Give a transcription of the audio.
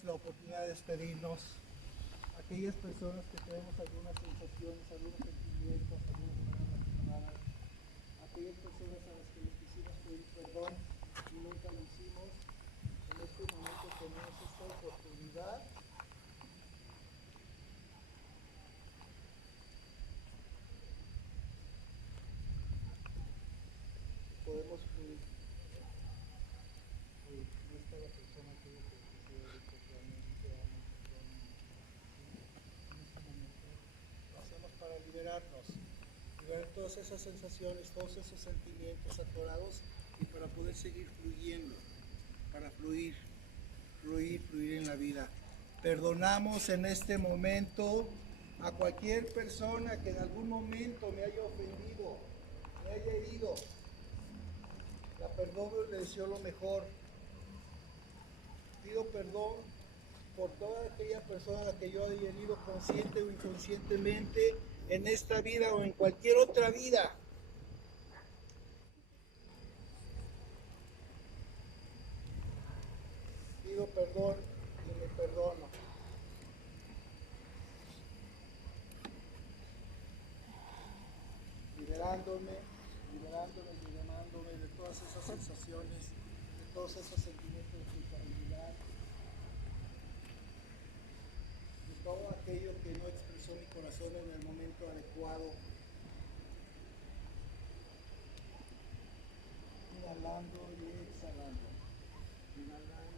La oportunidad de despedirnos. Aquellas personas que tenemos algunas sensaciones, algunos sentimientos, algunas palabras tomadas, aquellas personas a las que les quisimos pedir perdón y nunca lo hicimos, en este momento tenemos esta oportunidad y podemos fluir. No está la persona que yo te quisiera decir realmente te amo, perdóname. En este momento lo hacemos para liberarnos. Liberar todas esas sensaciones, todos esos sentimientos atorados y para poder seguir fluyendo, para fluir en la vida. Perdonamos en este momento a cualquier persona que en algún momento me haya ofendido, me haya herido. La perdono y le deseo lo mejor. Pido perdón por toda aquella persona a la que yo haya herido consciente o inconscientemente en esta vida o en cualquier otra vida. Pido perdón y me perdono. Liberándome, liberándome de todas esas sensaciones, de todos esos sentimientos de culpabilidad, de todo aquello que no expresó mi corazón en el momento adecuado. Inhalando y exhalando. Inhalando.